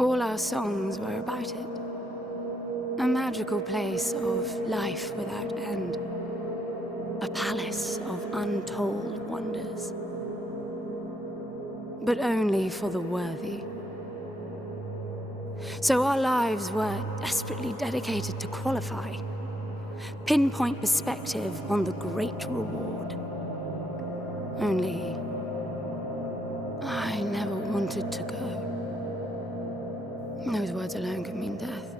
All our songs were about it. A magical place of life without end. A palace of untold wonders. But only for the worthy. So our lives were desperately dedicated to qualify. Pinpoint perspective on the great reward. Only I never wanted to go. Those words alone could mean death.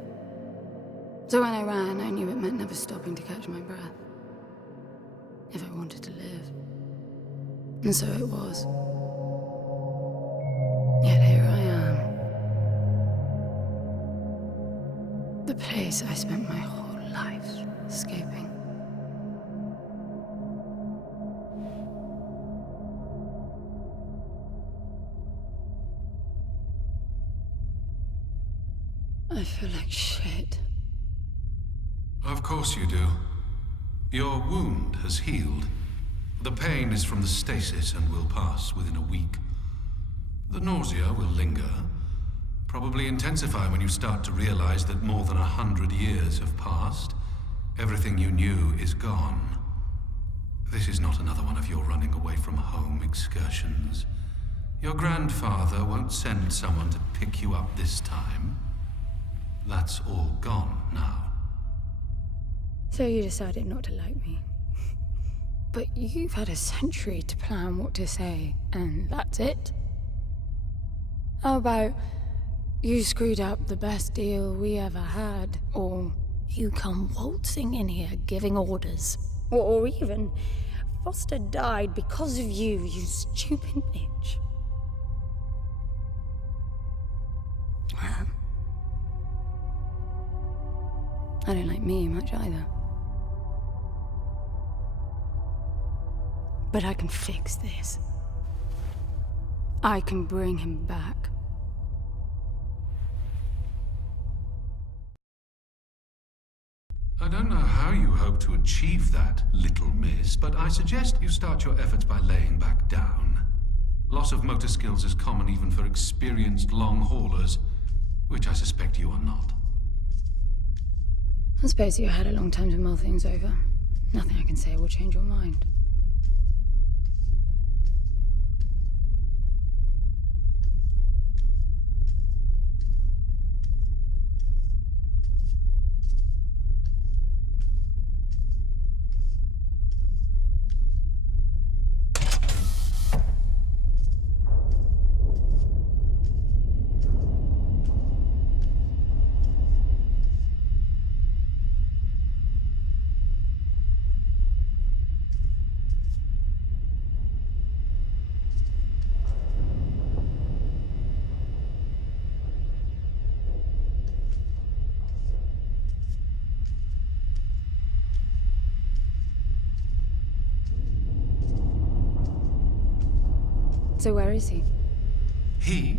So when I ran, I knew it meant never stopping to catch my breath. If I wanted to live. And so it was. Yet here I am. The place I spent my whole life escaping. I feel like shit. Of course you do. Your wound has healed. The pain is from the stasis and will pass within a week. The nausea will linger, probably intensify when you start to realize that more than 100 years have passed. Everything you knew is gone. This is not another one of your running away from home excursions. Your grandfather won't send someone to pick you up this time. That's all gone now. So you decided not to like me. But you've had a century to plan what to say, and that's it? How about you screwed up the best deal we ever had, or you come waltzing in here giving orders, or even Foster died because of you, you stupid bitch. I don't like me much either. But I can fix this. I can bring him back. I don't know how you hope to achieve that, little miss, but I suggest you start your efforts by laying back down. Loss of motor skills is common even for experienced long haulers, which I suspect you are not. I suppose you had a long time to mull things over. Nothing I can say will change your mind. So where is he? He?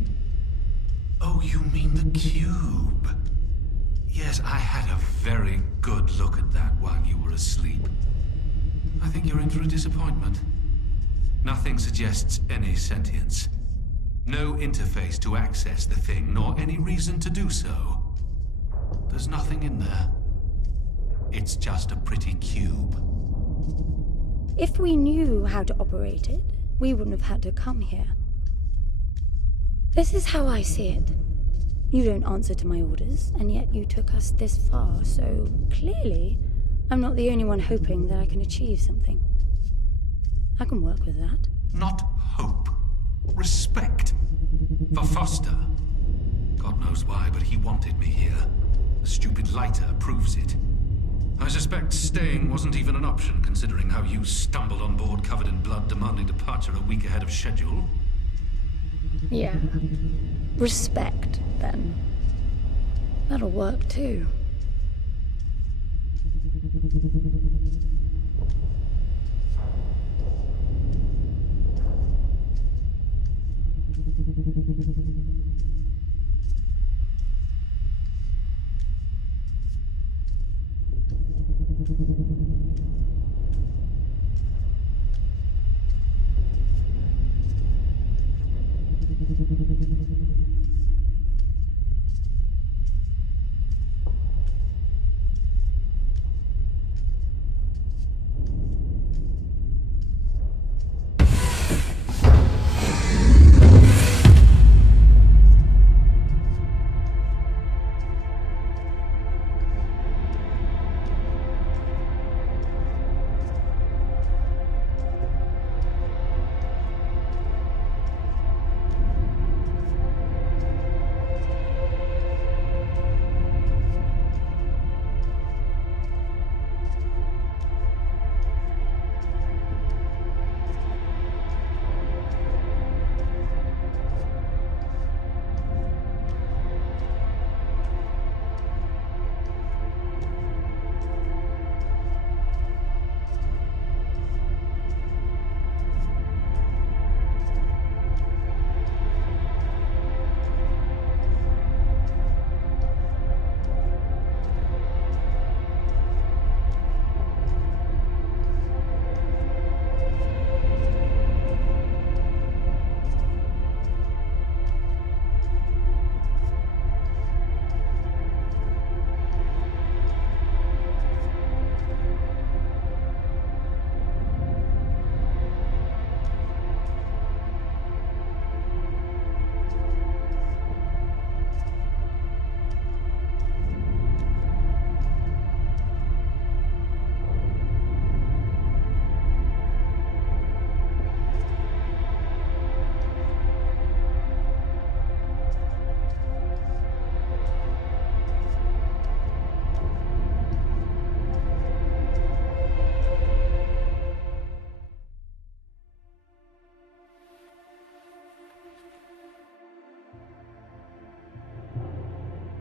Oh, you mean the cube. Yes, I had a very good look at that while you were asleep. I think you're in for a disappointment. Nothing suggests any sentience. No interface to access the thing, nor any reason to do so. There's nothing in there. It's just a pretty cube. If we knew how to operate it, we wouldn't have had to come here. This is how I see it. You don't answer to my orders, and yet you took us this far, so clearly I'm not the only one hoping that I can achieve something. I can work with that. Not hope. Respect. For Foster. God knows why, but he wanted me here. The stupid lighter proves it. I suspect staying wasn't even an option, considering how you stumbled on board covered in blood, demanding departure a week ahead of schedule. Yeah. Respect, then. That'll work, too.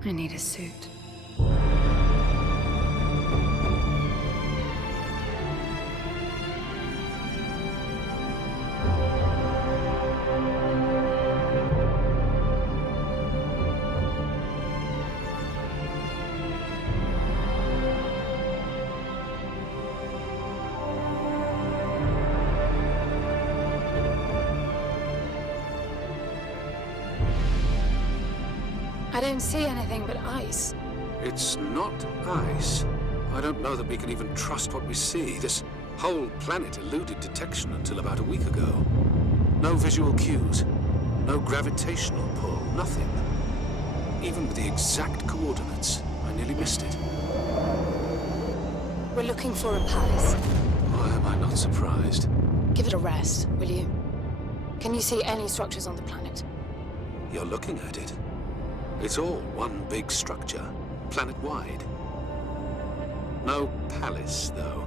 I need a suit. I don't see anything but ice. It's not ice. I don't know that we can even trust what we see. This whole planet eluded detection until about a week ago. No visual cues, no gravitational pull, nothing. Even with the exact coordinates, I nearly missed it. We're looking for a palace. Why am I not surprised? Give it a rest, will you? Can you see any structures on the planet? You're looking at it. It's all one big structure, planet-wide. No palace, though.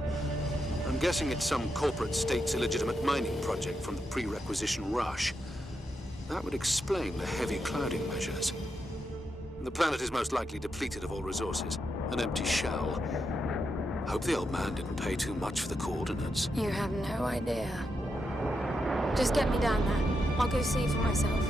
I'm guessing it's some corporate state's illegitimate mining project from the pre-requisition rush. That would explain the heavy clouding measures. The planet is most likely depleted of all resources. An empty shell. Hope the old man didn't pay too much for the coordinates. You have no idea. Just get me down there. I'll go see for myself.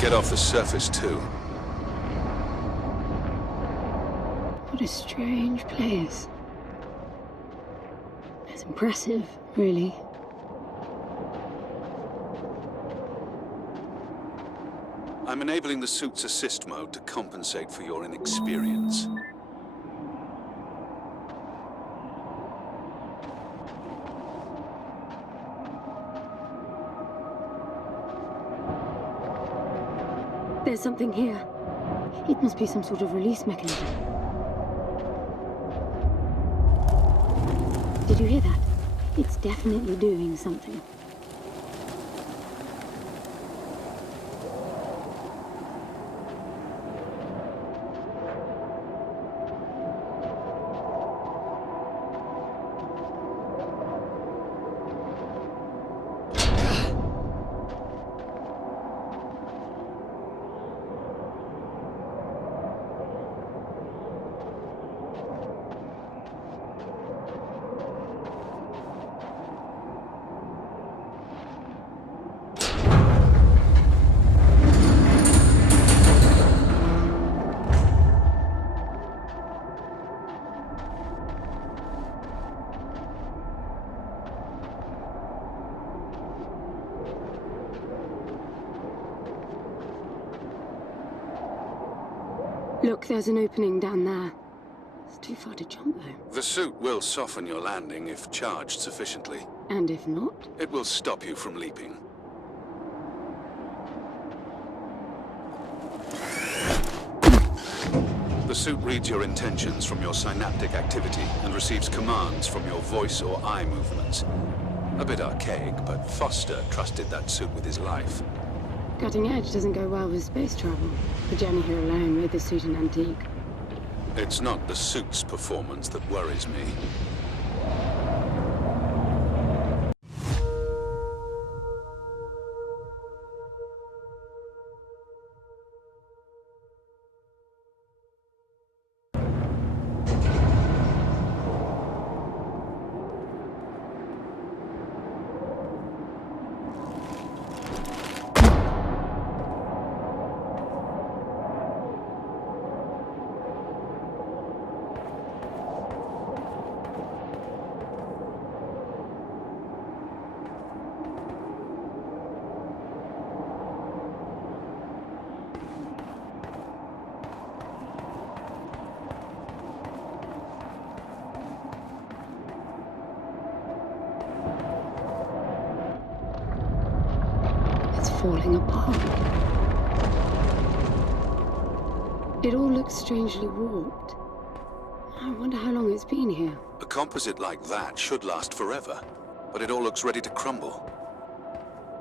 Get off the surface, too. What a strange place. It's impressive, really. I'm enabling the suit's assist mode to compensate for your inexperience. There's something here. It must be some sort of release mechanism. Did you hear that? It's definitely doing something. Look, there's an opening down there. It's too far to jump, though. The suit will soften your landing if charged sufficiently. And if not? It will stop you from leaping. The suit reads your intentions from your synaptic activity and receives commands from your voice or eye movements. A bit archaic, but Foster trusted that suit with his life. Cutting edge doesn't go well with space travel. The journey here alone made the suit an antique. It's not the suit's performance that worries me. falling apart. It all looks strangely warped. I wonder how long it's been here. A composite like that should last forever, but it all looks ready to crumble.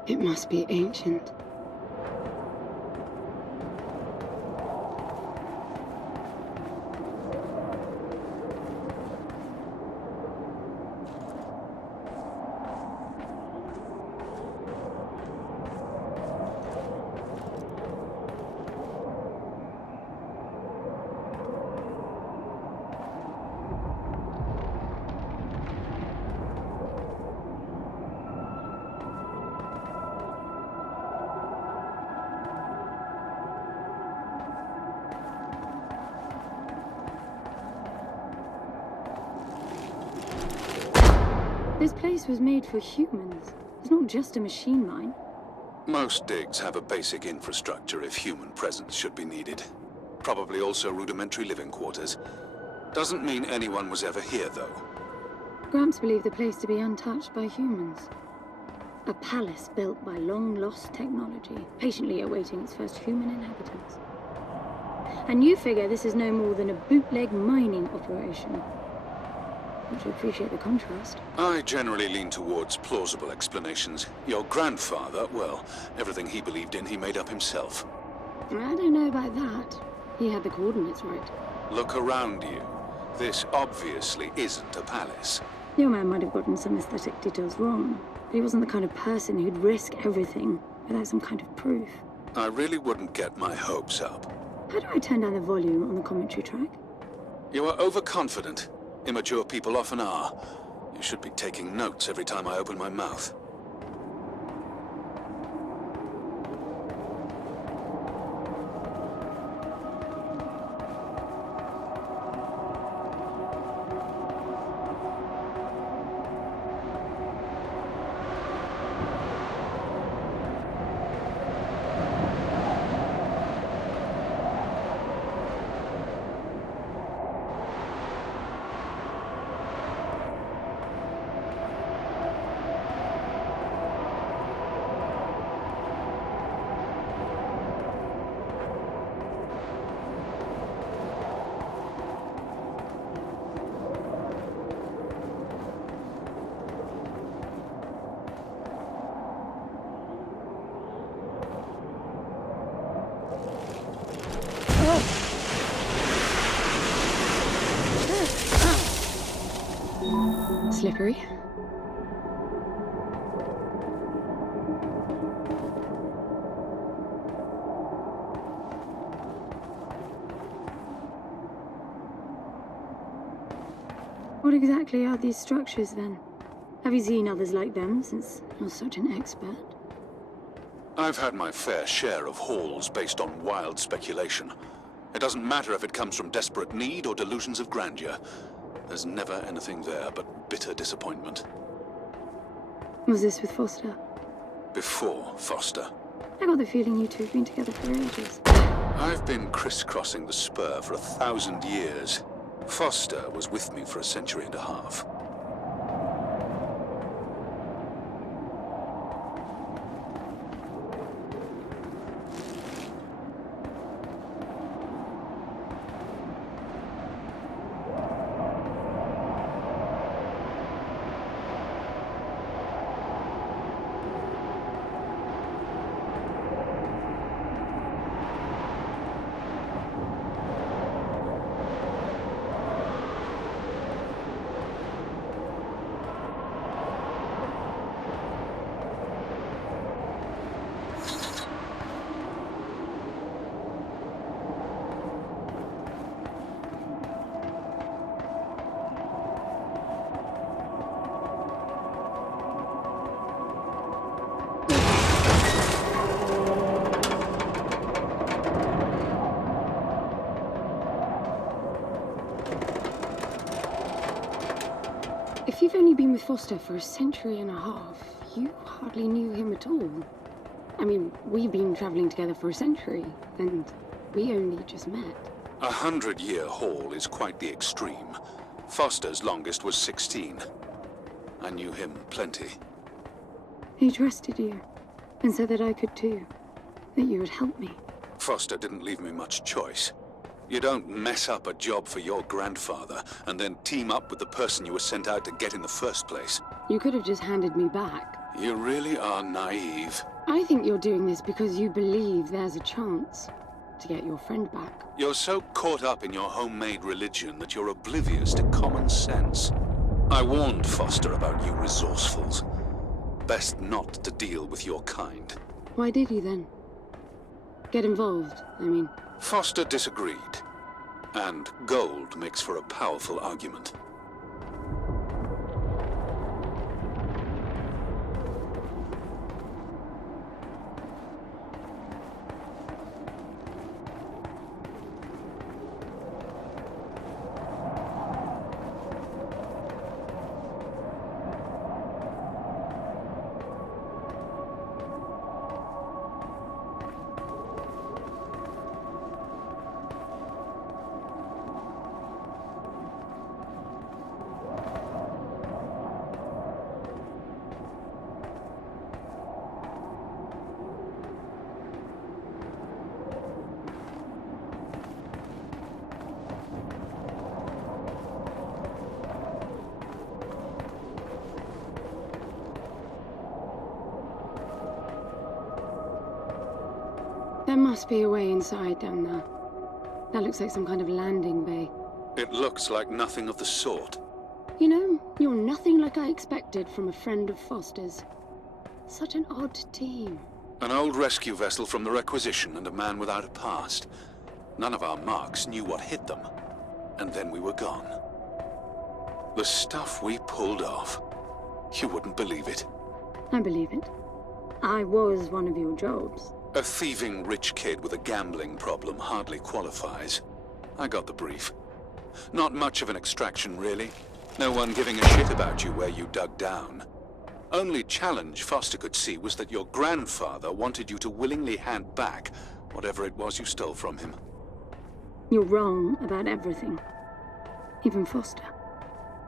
It must be ancient. This place was made for humans. It's not just a machine mine. Most digs have a basic infrastructure if human presence should be needed. Probably also rudimentary living quarters. Doesn't mean anyone was ever here, though. Gramps believed the place to be untouched by humans. A palace built by long-lost technology, patiently awaiting its first human inhabitants. And you figure this is no more than a bootleg mining operation. Would you appreciate the contrast? I generally lean towards plausible explanations. Your grandfather, well, everything he believed in, he made up himself. I don't know about that. He had the coordinates right. Look around you. This obviously isn't a palace. Your man might have gotten some aesthetic details wrong, but he wasn't the kind of person who'd risk everything without some kind of proof. I really wouldn't get my hopes up. How do I turn down the volume on the commentary track? You are overconfident. Immature people often are. You should be taking notes every time I open my mouth. Slippery. What exactly are these structures then? Have you seen others like them since you're such an expert? I've had my fair share of hauls based on wild speculation. It doesn't matter if it comes from desperate need or delusions of grandeur. There's never anything there but bitter disappointment. Was this with Foster? Before Foster. I got the feeling you two have been together for ages. I've been crisscrossing the spur for 1,000 years. Foster was with me for a century and a half. If you've only been with Foster for a century and a half, you hardly knew him at all. I mean, we've been traveling together for a century, and we only just met. 100-year haul is quite the extreme. Foster's longest was 16. I knew him plenty. He trusted you. and said that I could too. That you would help me. Foster didn't leave me much choice. You don't mess up a job for your grandfather and then team up with the person you were sent out to get in the first place. You could have just handed me back. You really are naive. I think you're doing this because you believe there's a chance to get your friend back. You're so caught up in your homemade religion that you're oblivious to common sense. I warned Foster about you resourcefuls. Best not to deal with your kind. Why did you then? Get involved, I mean. Foster disagreed. And gold makes for a powerful argument. There must be a way inside down there. That looks like some kind of landing bay. It looks like nothing of the sort. You know, you're nothing like I expected from a friend of Foster's. Such an odd team. An old rescue vessel from the Requisition and a man without a past. None of our marks knew what hit them. And then we were gone. The stuff we pulled off. You wouldn't believe it. I believe it. I was one of your jobs. A thieving rich kid with a gambling problem hardly qualifies. I got the brief. Not much of an extraction, really. No one giving a shit about you where you dug down. Only challenge Foster could see was that your grandfather wanted you to willingly hand back whatever it was you stole from him. You're wrong about everything. Even Foster.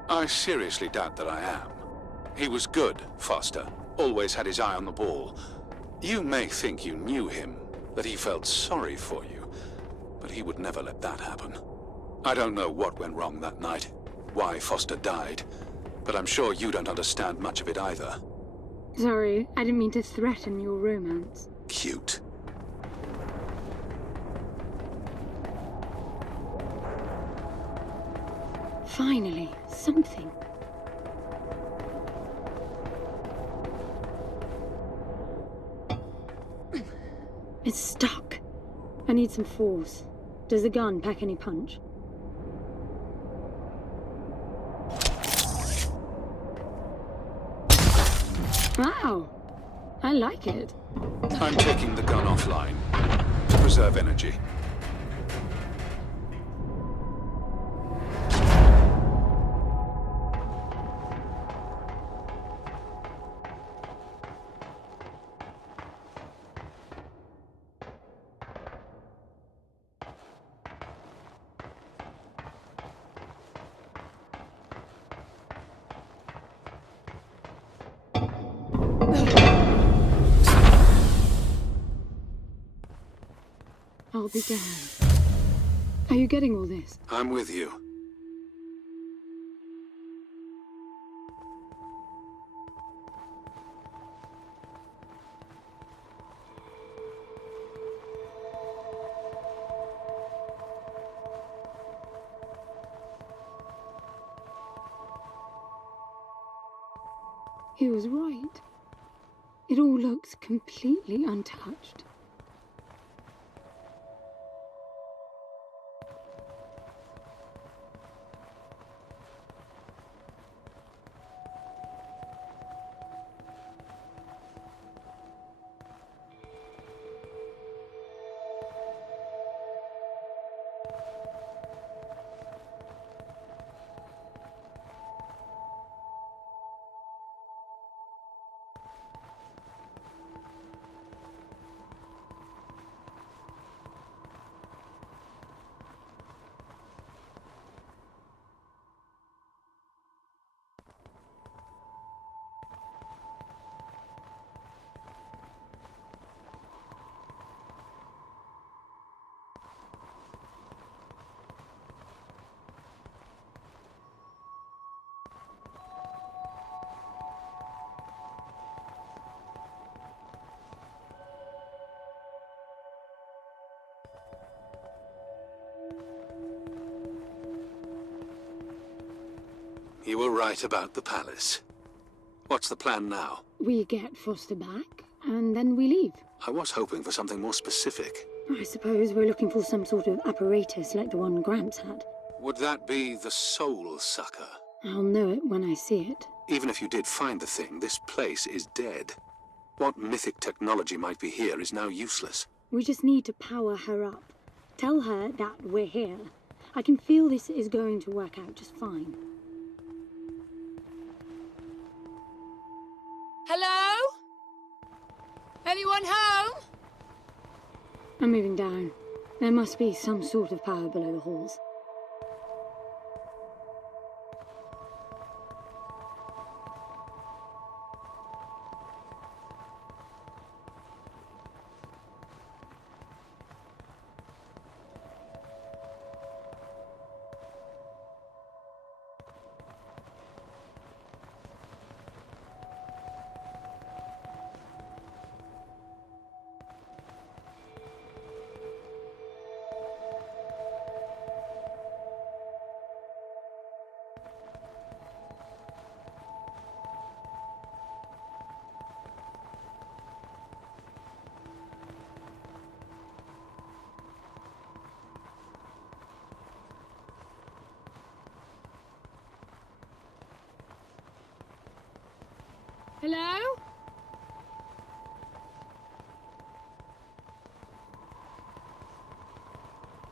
I seriously doubt that I am. He was good, Foster. Always had his eye on the ball. You may think you knew him, that he felt sorry for you, but he would never let that happen. I don't know what went wrong that night, why Foster died, but I'm sure you don't understand much of it either. Sorry, I didn't mean to threaten your romance. Cute. Finally, something. It's stuck. I need some force. Does the gun pack any punch? Wow! I like it. I'm taking the gun offline to preserve energy. I'll be damned. Are you getting all this? I'm with you. He was right. It all looks completely untouched. You were right about the palace. What's the plan now? We get Foster back, and then we leave. I was hoping for something more specific. I suppose we're looking for some sort of apparatus like the one Gramps had. Would that be the Soul Sucker? I'll know it when I see it. Even if you did find the thing, this place is dead. What mythic technology might be here is now useless. We just need to power her up. Tell her that we're here. I can feel this is going to work out just fine. Hello? Anyone home? I'm moving down. There must be some sort of power below the halls. Hello?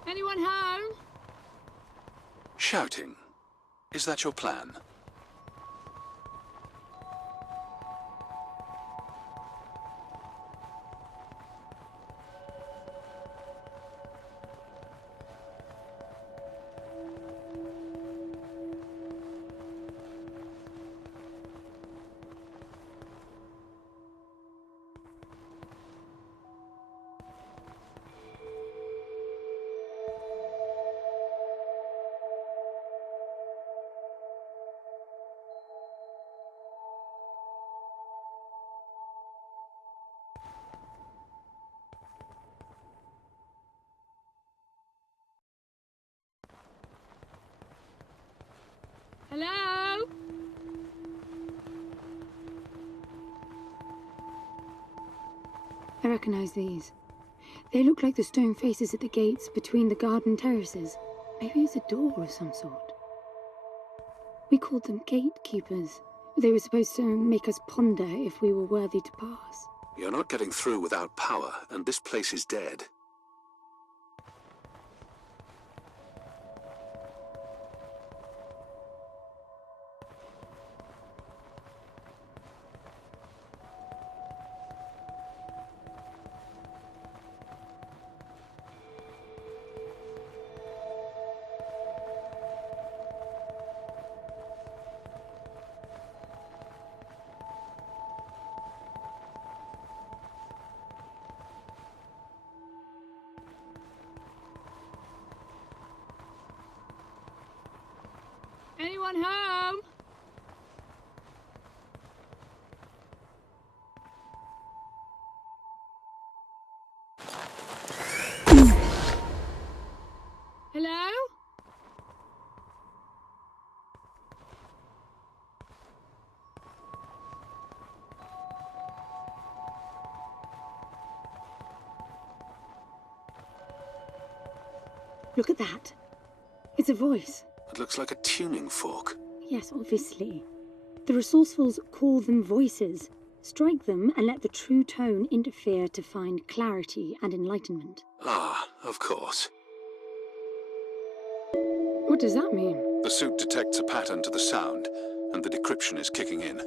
Anyone home? Shouting. Is that your plan? Hello? I recognize these. They look like the stone faces at the gates between the garden terraces. Maybe it's a door of some sort. We called them gatekeepers. They were supposed to make us ponder if we were worthy to pass. You're not getting through without power, and this place is dead. Anyone home? Hello? Look at that. It's a voice. It looks like a tuning fork. Yes, obviously. The resourcefuls call them voices. Strike them and let the true tone interfere to find clarity and enlightenment. Ah, of course. What does that mean? The suit detects a pattern to the sound, and the decryption is kicking in.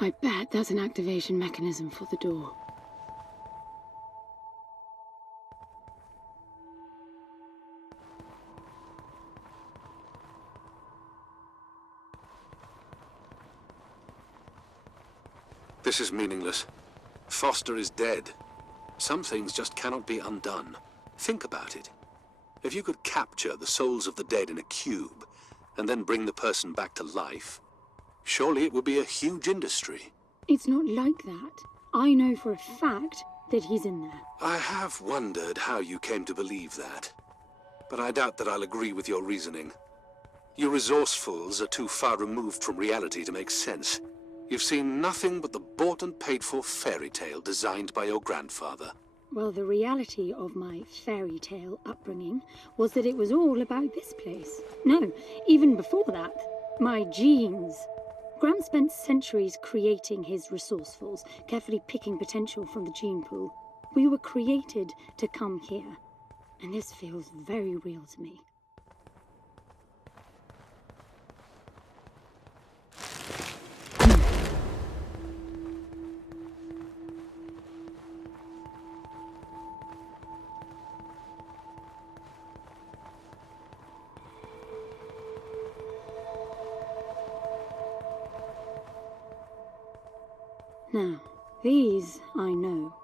I bet that's an activation mechanism for the door. This is meaningless. Foster is dead. Some things just cannot be undone. Think about it. If you could capture the souls of the dead in a cube, and then bring the person back to life, surely it would be a huge industry. It's not like that. I know for a fact that he's in there. I have wondered how you came to believe that, but I doubt that I'll agree with your reasoning. You resourcefuls are too far removed from reality to make sense. You've seen nothing but the bought and paid for fairy tale designed by your grandfather. Well, the reality of my fairy tale upbringing was that it was all about this place. No, even before that, my genes. Graham spent centuries creating his resourcefuls, carefully picking potential from the gene pool. We were created to come here, and this feels very real to me. Now, these I know.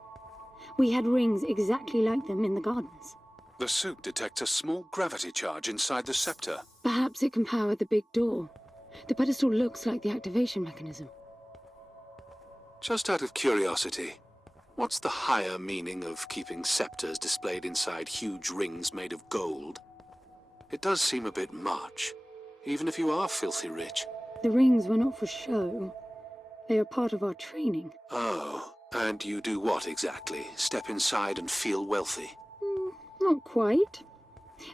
We had rings exactly like them in the gardens. The suit detects a small gravity charge inside the scepter. Perhaps it can power the big door. The pedestal looks like the activation mechanism. Just out of curiosity, what's the higher meaning of keeping scepters displayed inside huge rings made of gold? It does seem a bit much, even if you are filthy rich. The rings were not for show. They are part of our training. Oh, and you do what exactly? Step inside and feel wealthy? Not quite.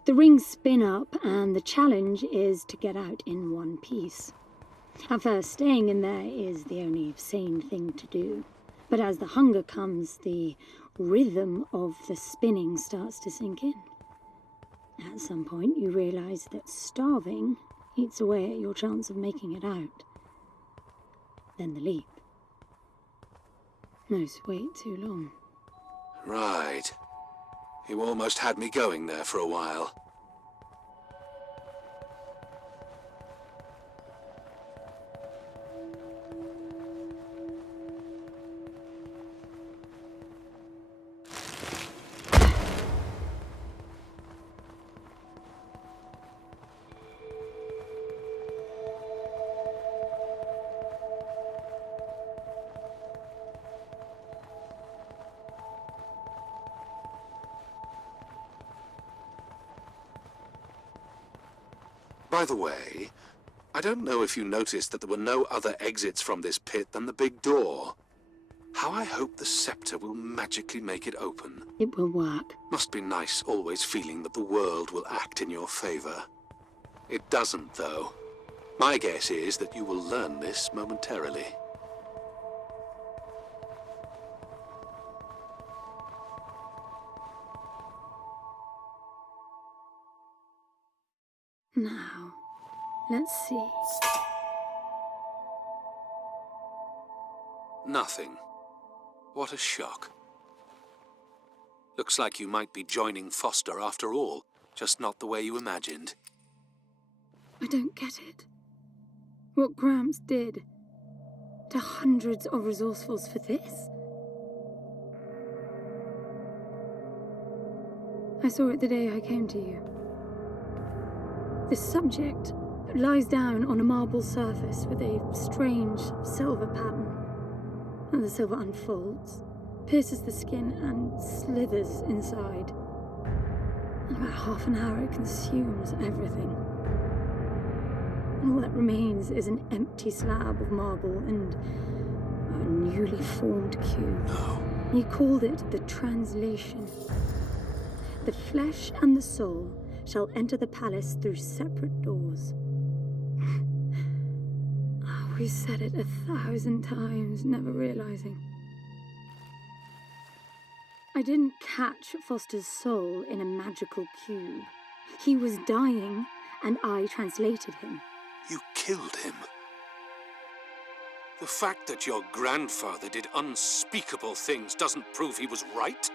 The rings spin up, and the challenge is to get out in one piece. At first, staying in there is the only sane thing to do. But as the hunger comes, the rhythm of the spinning starts to sink in. At some point, you realize that starving eats away at your chance of making it out. Then the leap. No, wait too long. Right. You almost had me going there for a while. By the way, I don't know if you noticed that there were no other exits from this pit than the big door. How I hope the scepter will magically make it open. It will work. Must be nice always feeling that the world will act in your favor. It doesn't, though. My guess is that you will learn this momentarily. Now, let's see. Nothing. What a shock. Looks like you might be joining Foster after all, just not the way you imagined. I don't get it. What Gramps did to hundreds of resourcefuls for this? I saw it the day I came to you. The subject lies down on a marble surface with a strange silver pattern. And the silver unfolds, pierces the skin, and slithers inside. In about half an hour, it consumes everything. And all that remains is an empty slab of marble and a newly formed cube. No. He called it the translation. The flesh and the soul shall enter the palace through separate doors. We said it 1,000 times, never realizing. I didn't catch Foster's soul in a magical cube. He was dying, and I translated him. You killed him. The fact that your grandfather did unspeakable things doesn't prove he was right?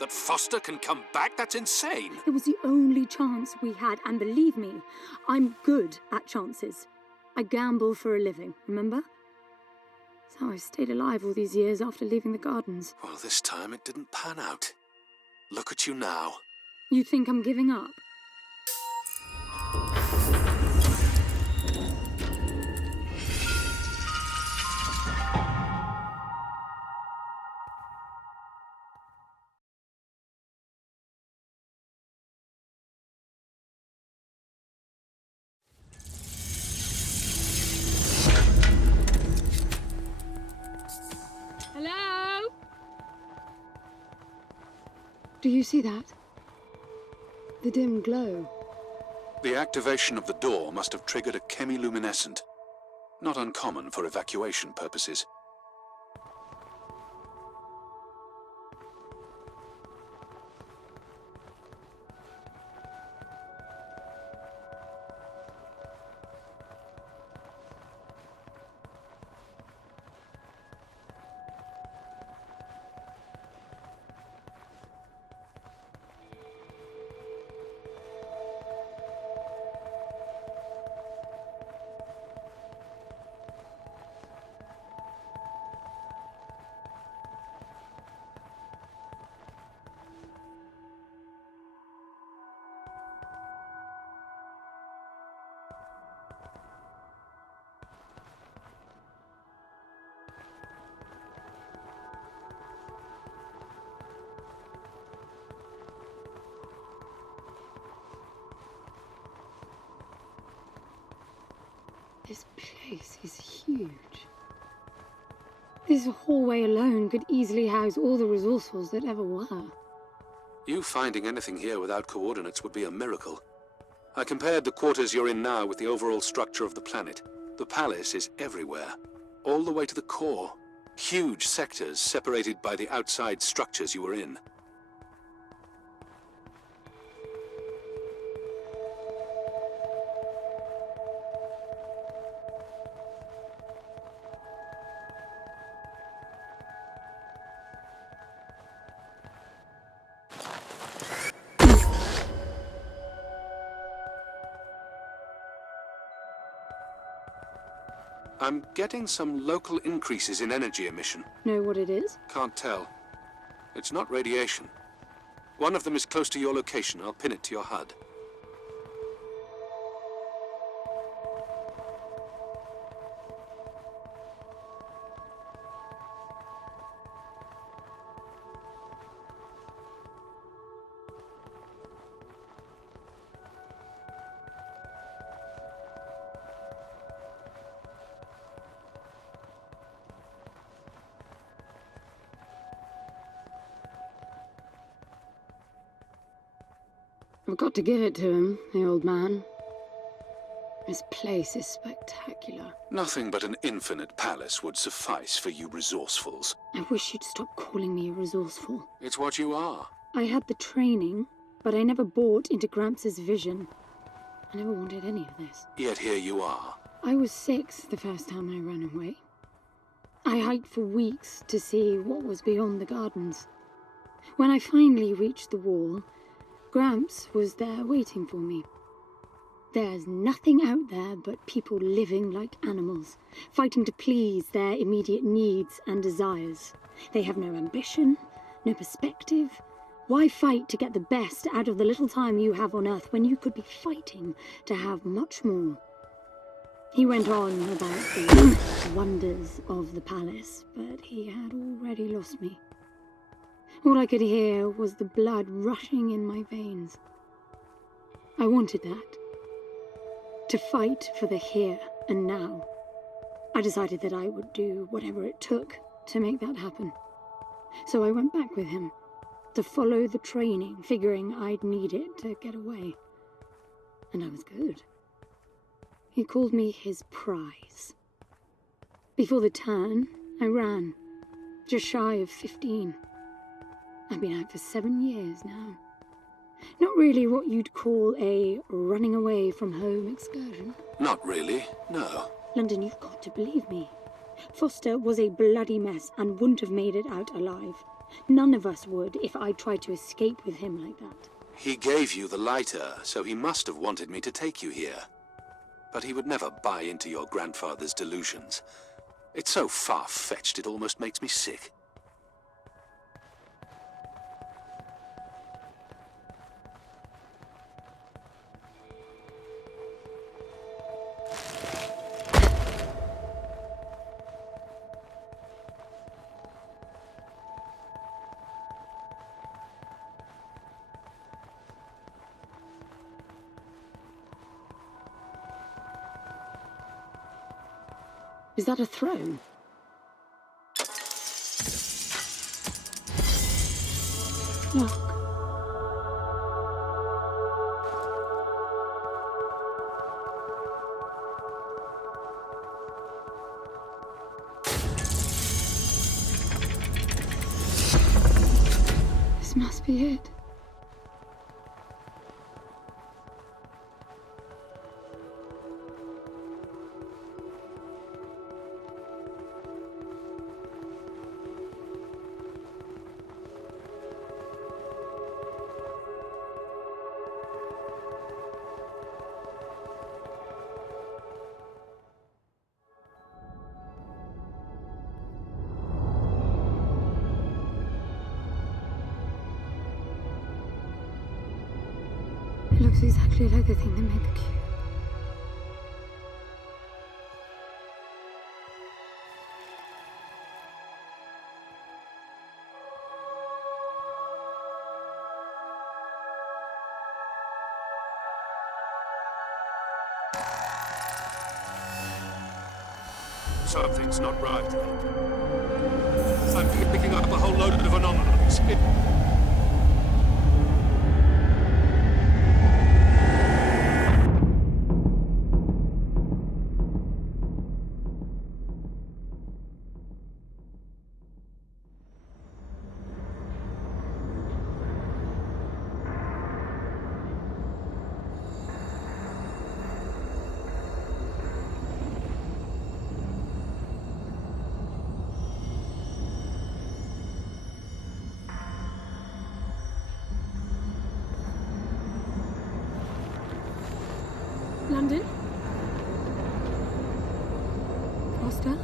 That Foster can come back? That's insane! It was the only chance we had, and believe me, I'm good at chances. I gamble for a living, remember? That's how I stayed alive all these years after leaving the gardens. Well, this time it didn't pan out. Look at you now. You think I'm giving up? Hello? Do you see that? The dim glow. The activation of the door must have triggered a chemiluminescent. Not uncommon for evacuation purposes. This place is huge. This hallway alone could easily house all the resourcefuls that ever were. You finding anything here without coordinates would be a miracle. I compared the quarters you're in now with the overall structure of the planet. The palace is everywhere, all the way to the core. Huge sectors separated by the outside structures you were in. I'm getting some local increases in energy emission. Know what it is? Can't tell. It's not radiation. One of them is close to your location. I'll pin it to your HUD. I've got to give it to him, the old man. This place is spectacular. Nothing but an infinite palace would suffice for you resourcefuls. I wish you'd stop calling me a resourceful. It's what you are. I had the training, but I never bought into Gramps' vision. I never wanted any of this. Yet here you are. I was 6 the first time I ran away. I hiked for weeks to see what was beyond the gardens. When I finally reached the wall, Gramps was there waiting for me. There's nothing out there but people living like animals, fighting to please their immediate needs and desires. They have no ambition, no perspective. Why fight to get the best out of the little time you have on Earth when you could be fighting to have much more? He went on about the wonders of the palace, but he had already lost me. All I could hear was the blood rushing in my veins. I wanted that. To fight for the here and now. I decided that I would do whatever it took to make that happen. So I went back with him, to follow the training, figuring I'd need it to get away. And I was good. He called me his prize. Before the turn, I ran, just shy of 15. I've been out for 7 years now. Not really what you'd call a running away from home excursion. Not really, no. London, you've got to believe me. Foster was a bloody mess and wouldn't have made it out alive. None of us would if I tried to escape with him like that. He gave you the lighter, so he must have wanted me to take you here. But he would never buy into your grandfather's delusions. It's so far-fetched it almost makes me sick. Is that a throne? Look. This must be it. It looks exactly like the thing that made the cube. Something's not right. I'm picking up a whole load of anomalies. London? Foster?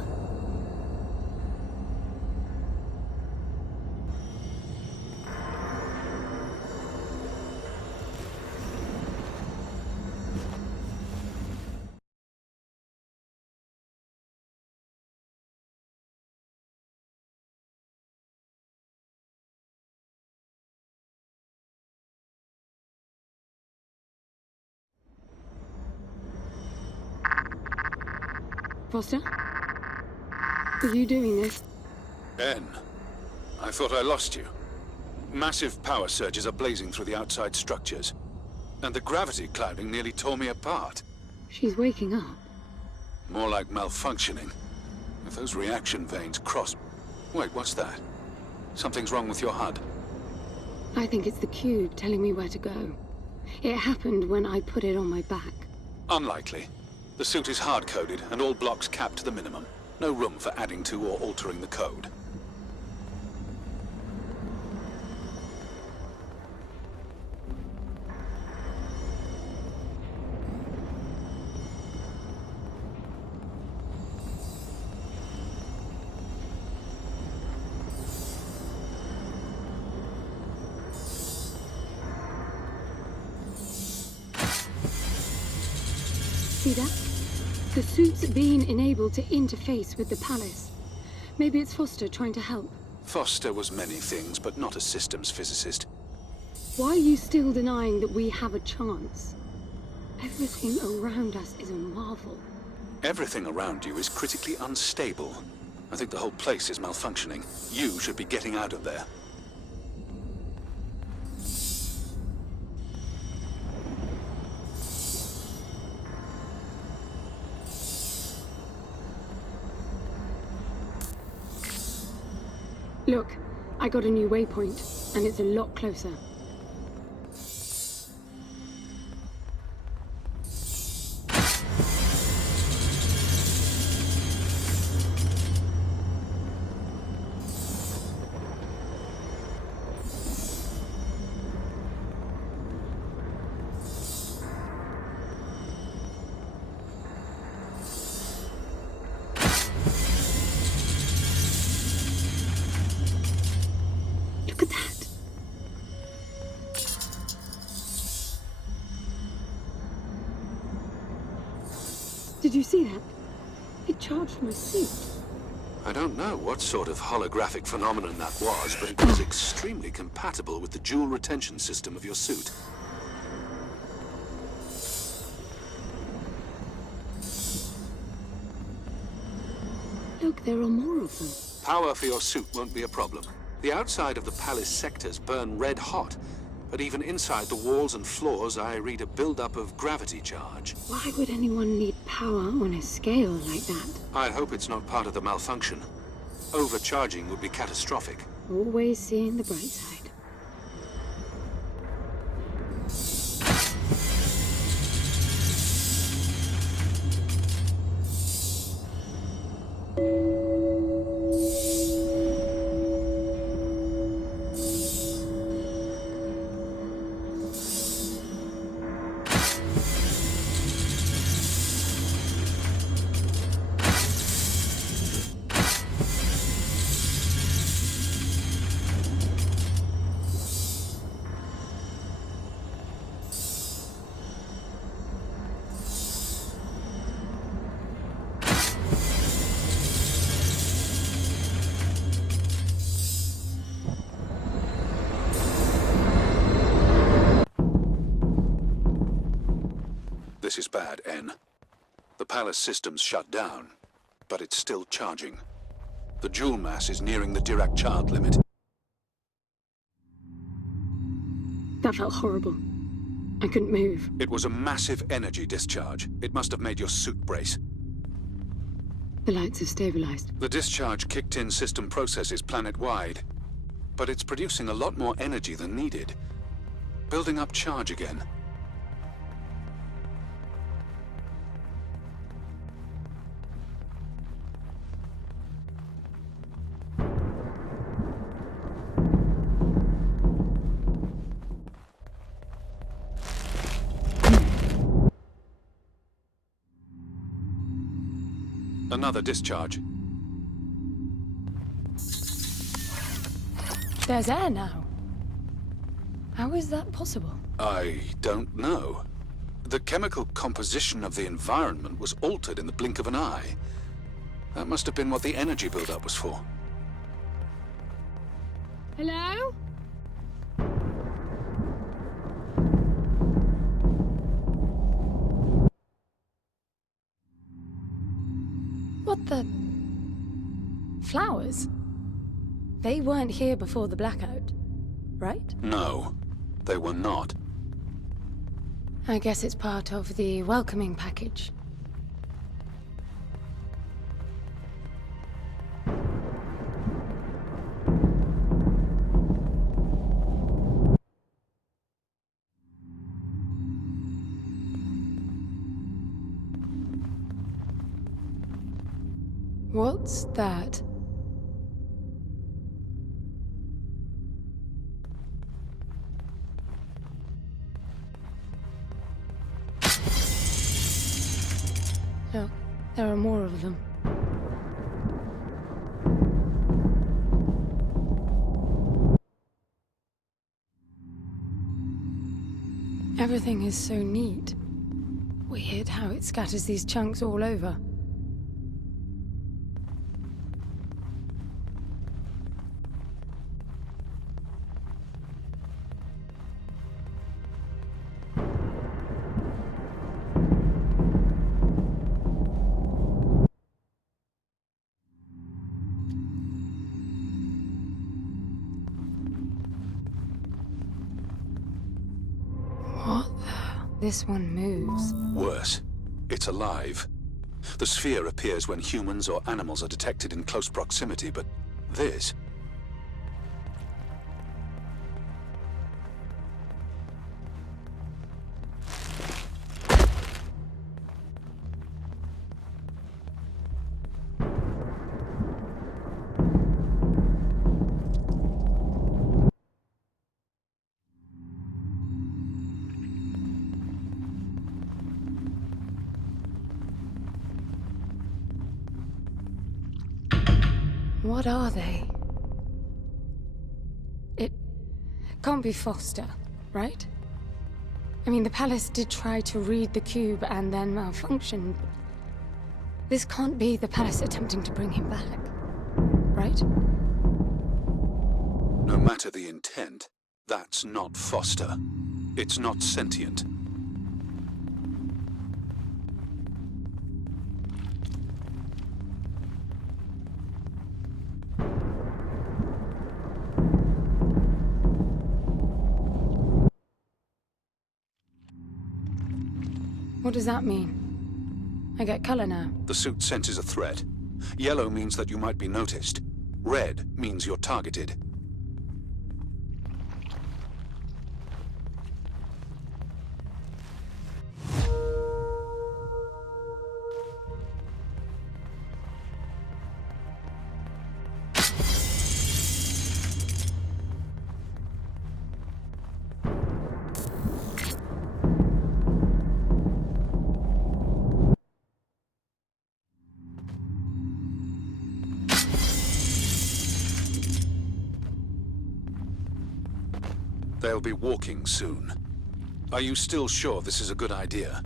Foster? Are you doing this? Ben, I thought I lost you. Massive power surges are blazing through the outside structures. And the gravity clouding nearly tore me apart. She's waking up. More like malfunctioning. If those reaction veins cross... Wait, what's that? Something's wrong with your HUD. I think it's the cube telling me where to go. It happened when I put it on my back. Unlikely. The suit is hard-coded and all blocks capped to the minimum. No room for adding to or altering the code. See that? The suit's been enabled to interface with the palace. Maybe it's Foster trying to help. Foster was many things, but not a systems physicist. Why are you still denying that we have a chance? Everything around us is a marvel. Everything around you is critically unstable. I think the whole place is malfunctioning. You should be getting out of there. Look, I got a new waypoint, and it's a lot closer. you see that? It charged my suit. I don't know what sort of holographic phenomenon that was, but it was extremely compatible with the dual retention system of your suit. Look, there are more of them. Power for your suit won't be a problem. The outside of the palace sectors burn red hot, but even inside the walls and floors I read a buildup of gravity charge. Why would anyone need power on a scale like that? I hope it's not part of the malfunction. Overcharging would be catastrophic. Always seeing the bright side. This is bad, N. The palace system's shut down, but it's still charging. The joule mass is nearing the Dirac-Child limit. That felt horrible. I couldn't move. It was a massive energy discharge. It must have made your suit brace. The lights have stabilized. The discharge kicked in system processes planet-wide, but it's producing a lot more energy than needed. Building up charge again. Another discharge. There's air now. How is that possible? I don't know. The chemical composition of the environment was altered in the blink of an eye. That must have been what the energy buildup was for. Hello? What the... Flowers? They weren't here before the blackout, right? No, they were not. I guess it's part of the welcoming package. What's that? Look, there are more of them. Everything is so neat. Weird how it scatters these chunks all over. This one moves. Worse, it's alive. The sphere appears when humans or animals are detected in close proximity, but this... What are they? It can't be Foster, right? I mean, the palace did try to read the cube and then malfunction. This can't be the palace attempting to bring him back, right? No matter the intent, that's not Foster. It's not sentient. What does that mean? I get color now. The suit senses a threat. Yellow means that you might be noticed. Red means you're targeted. They'll be walking soon. Are you still sure this is a good idea?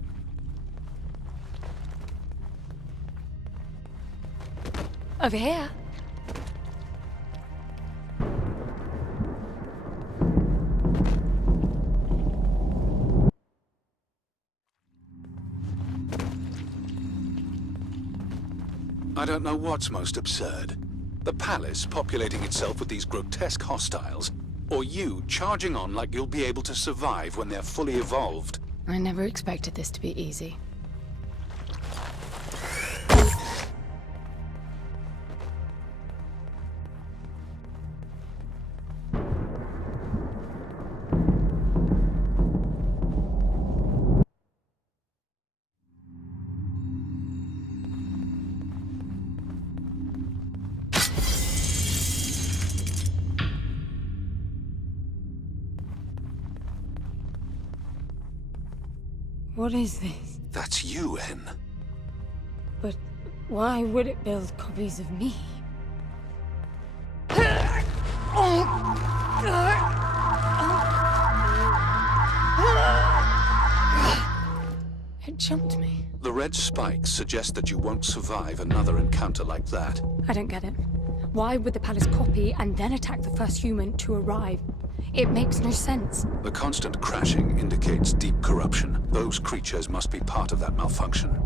Over here. I don't know what's most absurd. The palace populating itself with these grotesque hostiles, or you charging on like you'll be able to survive when they're fully evolved. I never expected this to be easy. What is this? That's you, Hen. But why would it build copies of me? It jumped me. The red spikes suggest that you won't survive another encounter like that. I don't get it. Why would the palace copy and then attack the first human to arrive? It makes no sense. The constant crashing indicates deep corruption. Those creatures must be part of that malfunction.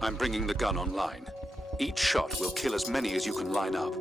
I'm bringing the gun online. Each shot will kill as many as you can line up.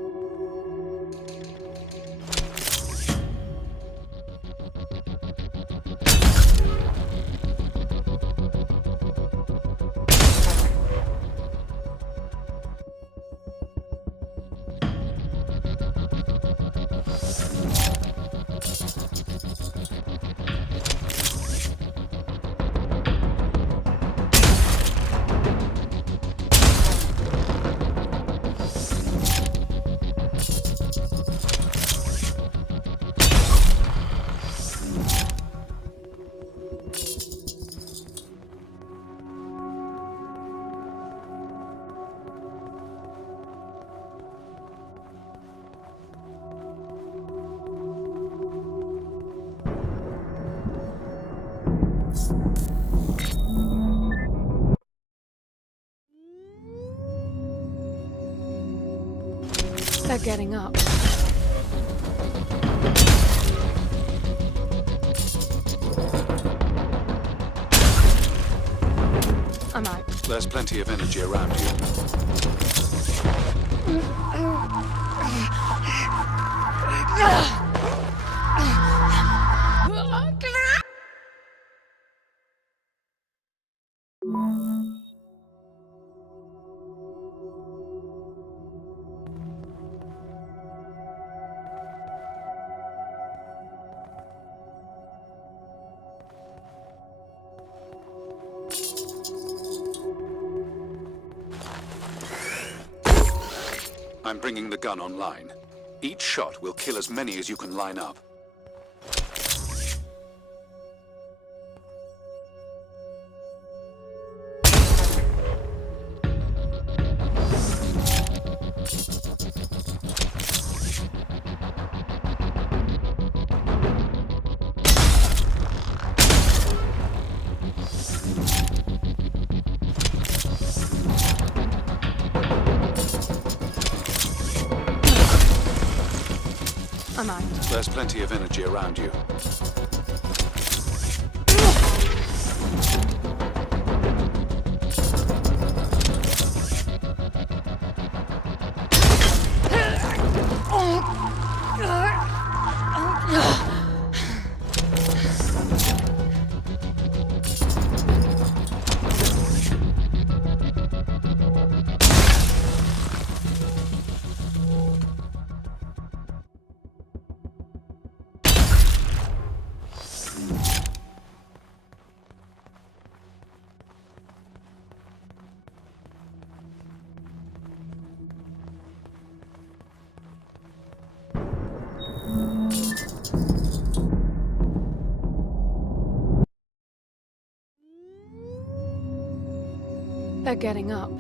They're getting up. I'm out. There's plenty of energy around you. I'm bringing the gun online. Each shot will kill as many as you can line up. I'm out. There's plenty of energy around you. They're getting up.